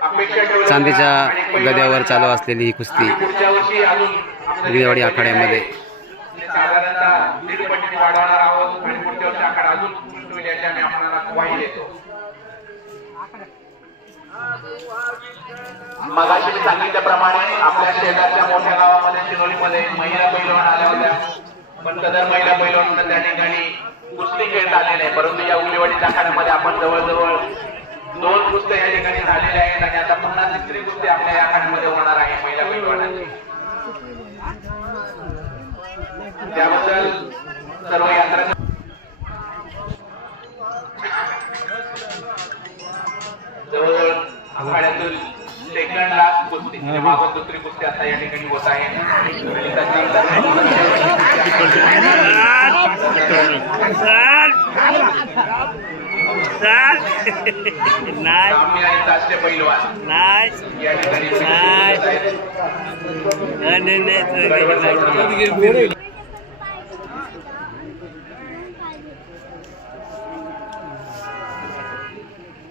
चांदीच्या गद्यावर चालू असलेली ही कुस्ती विजयवाडी आखाड्यामध्ये. देतो मगाशी मी सांगितल्याप्रमाणे आपल्या शेजारच्या मोठ्या गावामध्ये शिनोलीमध्ये महिला पैलवान आल्या होत्या. पण सदर महिला पैलवान त्या ठिकाणी कुस्ती खेळता आले नाही परंतु या उलेवाडीच्या आखाड्यामध्ये आपण जवळजवळ दोन कुस्त्या या ठिकाणी झालेल्या आहेत आणि आता पुन्हा तिसरी कुस्ती आपल्या या आखाड्यामध्ये होणार आहे महिला पैलवानांची त्याबद्दल सर्व यात्रा जवळजवळ आखाड्यातील सेकंड लास्ट कुस्ती म्हणजे दुसरी कुस्ती आता या ठिकाणी होत आहे. आणि नाही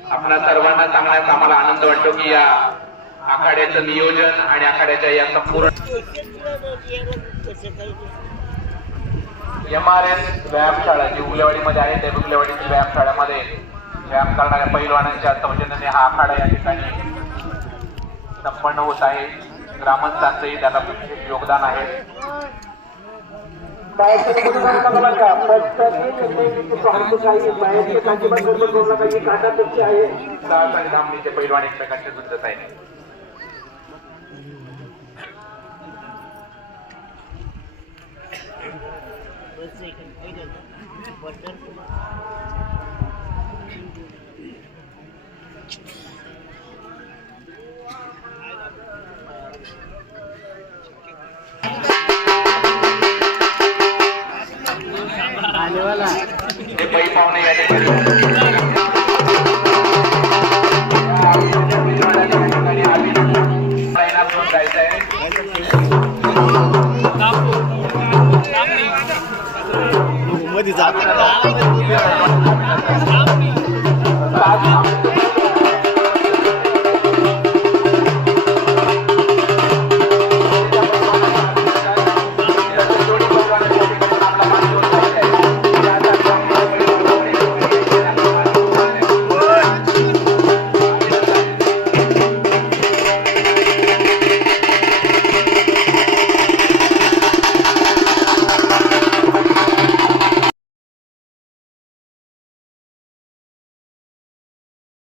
आपणा सर्वांना सांगण्याचा आम्हाला आनंद वाटतो की या आखाड्याचं नियोजन आणि आखाड्याच्या या संपूर्ण एम आर एस व्यायामशाळा जी उलेवाडीमध्ये आहे त्या उलेवाडीतील व्यायामशाळेमध्ये व्यायाम करणाऱ्या पैलवानांच्या सौजन्याने हा आखाडा या ठिकाणी संपन्न होत आहे. ग्रामस्थांचंही त्याला विशेष योगदान आहे. पैलवान एकमेकांचे झुंजत आहेत. हे मध्ये जात